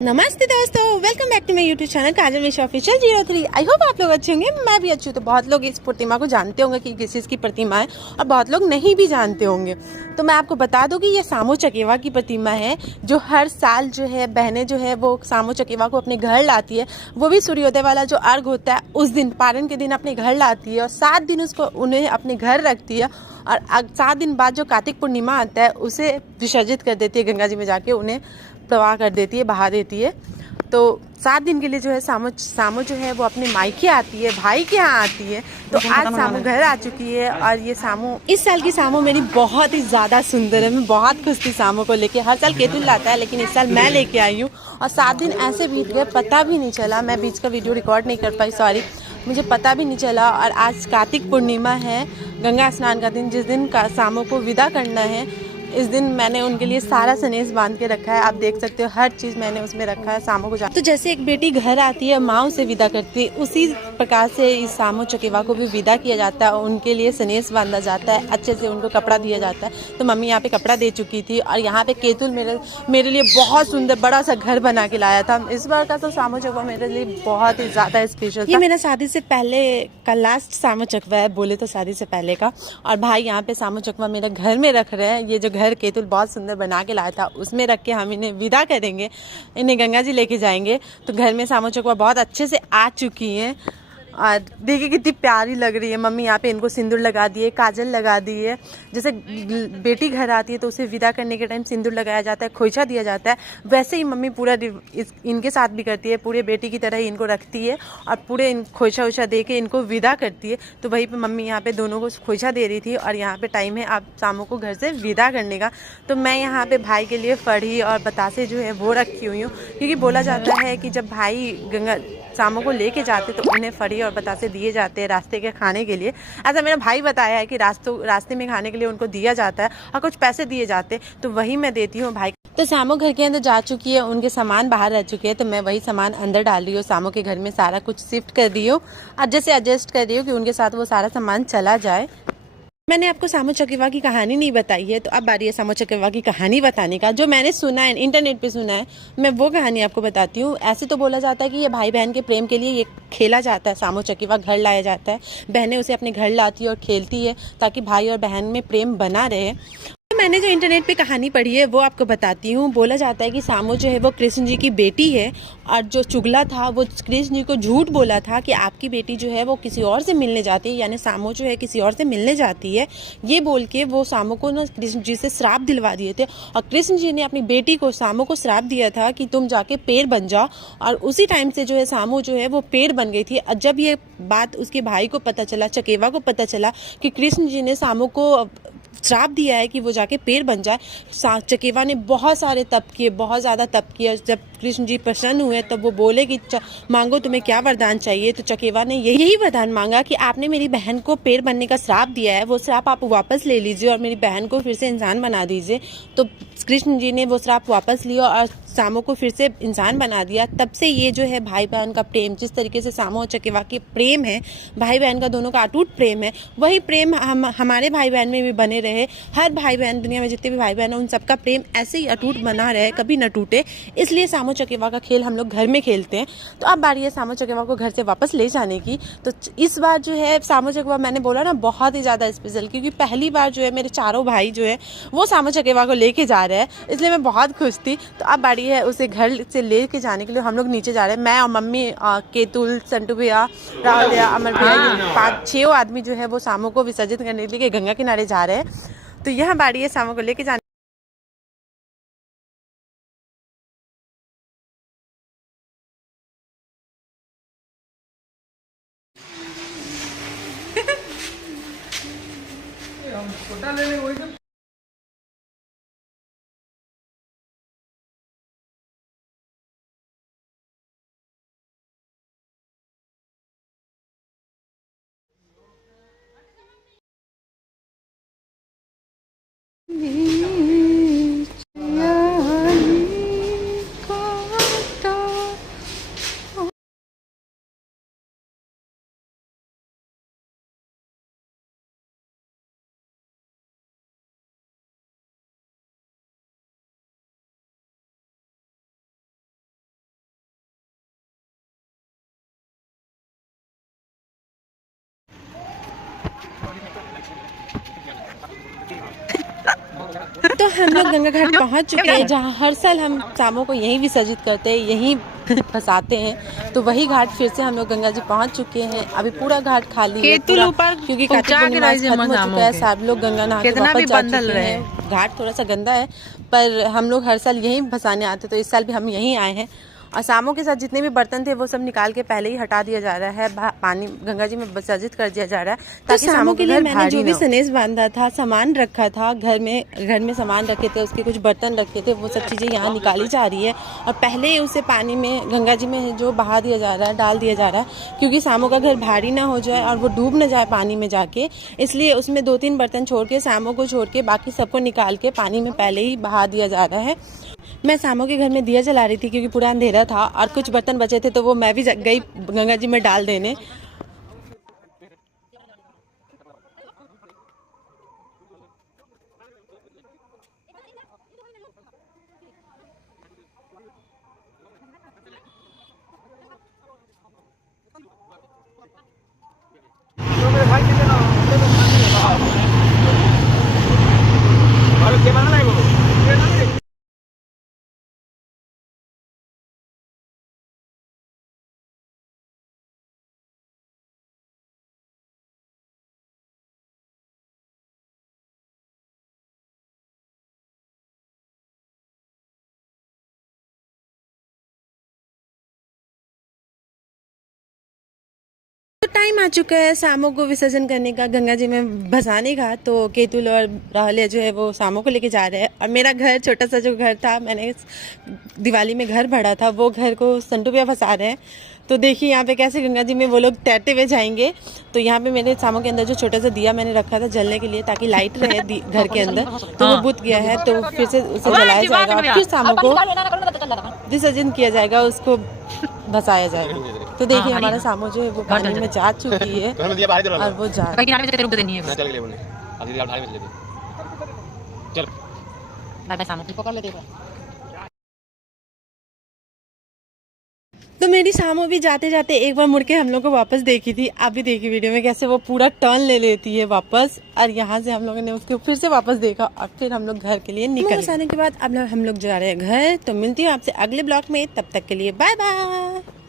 नमस्ते दोस्तों, welcome back to my YouTube channel Kajal Mishra official 03। I hope आप लोग अच्छे होंगे। मैं भी अच्छी हूँ। तो बहुत लोग इस प्रतिमा को जानते होंगे कि किस चीज़ की प्रतिमा है और बहुत लोग नहीं भी जानते होंगे। तो मैं आपको बता दूं कि ये सामो चकेवा की प्रतिमा है, जो हर साल जो है बहनें जो है वो सामो चकेवा को अपने घर लाती है। वो भी सूर्योदय वाला जो अर्घ होता है उस दिन, पारण के दिन अपने घर लाती है और 7 दिन उसको उन्हें अपने घर रखती है। और 7 दिन बाद जो कार्तिक पूर्णिमा आता है उसे विसर्जित कर देती है, गंगा जी में जाके उन्हें प्रवाह कर देती है, बहा देती है। तो 7 दिन के लिए जो है सामो जो है वो अपने मायके आती है, भाई के यहाँ आती है। तो आज सामो घर आ चुकी है और ये सामो, इस साल की सामो मेरी बहुत ही ज़्यादा सुंदर है। मैं बहुत खुश थी सामो को लेके। हर साल केतुल लाता है लेकिन इस साल मैं लेके आई हूँ और 7 दिन ऐसे बीत गए, पता भी नहीं चला। मैं बीच का वीडियो रिकॉर्ड नहीं कर पाई, सॉरी, मुझे पता भी नहीं चला। और आज कार्तिक पूर्णिमा है, गंगा स्नान का दिन, जिस दिन का सामो को विदा करना है। इस दिन मैंने उनके लिए सारा सनेस बांध के रखा है। आप देख सकते हो हर चीज़ मैंने उसमें रखा है सामो को। तो जैसे एक बेटी घर आती है, माँ उसे विदा करती है, उसी प्रकार से इस सामो चकेवा को भी विदा किया जाता है और उनके लिए सनेस बांधा जाता है, अच्छे से उनको कपड़ा दिया जाता है। तो मम्मी यहाँ पे कपड़ा दे चुकी थी और यहाँ पे केतुल मेरे लिए बहुत सुंदर बड़ा सा घर बना के लाया था। इस बार का तो सामो चकवा मेरे लिए बहुत ही ज़्यादा स्पेशल था। ये मेरा शादी से पहले का लास्ट सामो चकवा है, बोले तो शादी से पहले का। और भाई यहाँ पे सामो चकवा मेरे घर में रख रहे हैं। ये जो घर केतुल बहुत सुंदर बना के लाया था उसमें रख के हम इन्हें विदा करेंगे, इन्हें गंगा जी लेके जाएंगे। तो घर में सामो चकवा बहुत अच्छे से आ चुकी हैं और देखिए कितनी प्यारी लग रही है। मम्मी यहाँ पे इनको सिंदूर लगा दिए, काजल लगा दिए। जैसे बेटी घर आती है तो उसे विदा करने के टाइम सिंदूर लगाया जाता है, खोइछा दिया जाता है, वैसे ही मम्मी पूरा इनके साथ भी करती है। पूरे बेटी की तरह ही इनको रखती है और पूरे खोइछा उछा दे के इनको विदा करती है। तो वहीं पर मम्मी यहाँ पे दोनों को खोइछा दे रही थी और यहाँ पे टाइम है आप सामो को घर से विदा करने का। तो मैं यहाँ पे भाई के लिए फड़ी और बतासे जो है वो रखी हुई हूँ, क्योंकि बोला जाता है कि जब भाई गंगा सामो को लेके जाते तो उन्हें फड़ी और बतासे दिए जाते हैं रास्ते के खाने के लिए। ऐसा मेरा भाई बताया है कि रास्ते में खाने के लिए उनको दिया जाता है और कुछ पैसे दिए जाते हैं, तो वही मैं देती हूँ भाई। तो सामो घर के अंदर जा चुकी है, उनके सामान बाहर रह चुके हैं, तो मैं वही सामान अंदर डाल रही हूँ। सामो के घर में सारा कुछ शिफ्ट कर रही हूँ, अच्छे से एडजस्ट कर रही हूँ कि उनके साथ वो सारा सामान चला जाए। मैंने आपको सामो चकेवा की कहानी नहीं बताई है, तो अब बारी है सामो चकेवा की कहानी बताने का। जो मैंने सुना है, इंटरनेट पे सुना है, मैं वो कहानी आपको बताती हूँ। ऐसे तो बोला जाता है कि ये भाई बहन के प्रेम के लिए ये खेला जाता है, सामो चकेवा घर लाया जाता है। बहनें उसे अपने घर लाती है और खेलती है ताकि भाई और बहन में प्रेम बना रहे। मैंने जो इंटरनेट पे कहानी पढ़ी है वो आपको बताती हूँ। बोला जाता है कि सामो जो है वो कृष्ण जी की बेटी है और जो चुगला था वो कृष्ण जी को झूठ बोला था कि आपकी बेटी जो है वो किसी और से मिलने जाती है, यानी सामो जो है किसी और से मिलने जाती है। ये बोल के वो सामो को ना कृष्ण जी से श्राप दिलवा दिए थे और कृष्ण जी ने अपनी बेटी को सामो को श्राप दिया था कि तुम जाके पेड़ बन जाओ। और उसी टाइम से जो है सामो जो है वो पेड़ बन गई थी। और जब ये बात उसके भाई को पता चला, चकेवा को पता चला कि कृष्ण जी ने सामो को श्राप दिया है कि वो जाके पेड़ बन जाए, चकेवा ने बहुत सारे तप किए, बहुत ज़्यादा तप किया। जब कृष्ण जी प्रसन्न हुए तब वो बोले कि मांगो तुम्हें क्या वरदान चाहिए। तो चकेवा ने यही वरदान मांगा कि आपने मेरी बहन को पेड़ बनने का श्राप दिया है, वो श्राप आप वापस ले लीजिए और मेरी बहन को फिर से इंसान बना दीजिए। तो कृष्ण जी ने वो श्राप वापस लिया और सामो को फिर से इंसान बना दिया। तब से ये जो है भाई बहन का प्रेम, जिस तरीके से सामो और चकेवा की प्रेम है, भाई बहन का दोनों का अटूट प्रेम है, वही प्रेम हमारे भाई बहन में भी बने रहे। हर भाई बहन, दुनिया में जितने भी भाई बहन हैं उन सबका प्रेम ऐसे ही अटूट बना रहे, कभी न टूटे। इसलिए सामो चकेवा का खेल हम लोग घर में खेलते हैं। तो अब बारी है सामो चकेवा को घर से वापस ले जाने की। तो इस बार जो है सामो चकेवा, मैंने बोला ना, बहुत ही ज़्यादा स्पेशल, क्योंकि पहली बार जो है मेरे चारों भाई जो है वो सामो चकेवा को लेके जा रहे हैं, इसलिए मैं बहुत खुश थी। तो अब बारी है उसे घर से लेके जाने के लिए। हम लोग नीचे जा रहे हैं, मैं और मम्मी, केतुल, संटू भैया, राहुल भैया, अमर भैया, ये 5-6 आदमी जो है वो सामो को विसर्जित करने के लिए गंगा किनारे जा रहे हैं। तो यह बारी है सामो को लेके जाने। छोटा ले ले वही हम लोग गंगा घाट पहुंच चुके हैं, जहां हर साल हम शामों को यहीं विसर्जित करते हैं, यहीं फंसाते हैं। तो वही घाट फिर से हम लोग गंगा जी पहुंच चुके हैं। अभी पूरा घाट खाली है पूरा, क्योंकि कार्तिक पूर्णिमा खत्म हो चुका है। सब लोग गंगा नहा के वापस जा चुके हैं। घाट थोड़ा सा गंदा है, पर हम लोग हर साल यहीं फंसाने आते, तो इस साल भी हम यहीं आए हैं। और शामों के साथ जितने भी बर्तन थे वो सब निकाल के पहले ही हटा दिया जा रहा है, पानी गंगा जी में विसर्जित कर दिया जा रहा है, ताकि शामों के लिए मैंने जो भी सनेस बांधा था, सामान रखा था घर में सामान रखे थे, उसके कुछ बर्तन रखे थे, वो सब चीज़ें यहाँ निकाली जा रही है। और पहले ही उसे पानी में गंगा जी में जो बहा दिया जा रहा है, डाल दिया जा रहा है, क्योंकि शामों का घर भारी ना हो जाए और वो डूब ना जाए पानी में जाके। इसलिए उसमें 2-3 बर्तन छोड़ के, शामों को छोड़ के बाकी सबको निकाल के पानी में पहले ही बहा दिया जा रहा है। मैं शामों के घर में दिया जला रही थी, क्योंकि पूरा अंधेरा था और कुछ बर्तन बचे थे, तो वो मैं भी गई गंगा जी में डाल देने। तो मेरे भाई कितने ना और क्या बनाना है वो तो टाइम आ चुका है शामों को विसर्जन करने का, गंगा जी में भसाने का। तो केतुल और राहुल जो है वो शामों को लेके जा रहे हैं। और मेरा घर, छोटा सा जो घर था, मैंने दिवाली में घर भरा था, वो घर को संटू भैया फंसा रहे हैं। तो देखिए यहाँ पे कैसे गंगा जी में वो लोग तैरते हुए जाएंगे। तो यहाँ पे मेरे शामों के अंदर जो छोटा सा दिया मैंने रखा था जलने के लिए, ताकि लाइट रहे घर के अंदर, तो वो बुझ गया है। तो फिर से उसे जलाया जाएगा और फिर शामों को विसर्जन किया जाएगा, उसको भसाया जाएगा। तो देखिए हमारा शामो जो है वो पानी में जा चुकी है और वो जा तो मेरी शामो भी जाते जाते एक बार मुड़ के हम लोग को वापस देखी थी। आप भी देखी वीडियो में कैसे वो पूरा टर्न ले लेती है वापस, और यहाँ से हम लोगों ने उसको फिर से वापस देखा और फिर हम लोग घर के लिए निकल आने के बाद अब हम लोग जा रहे हैं घर। तो मिलती हूँ आपसे अगले ब्लॉग में, तब तक के लिए बाय बाय।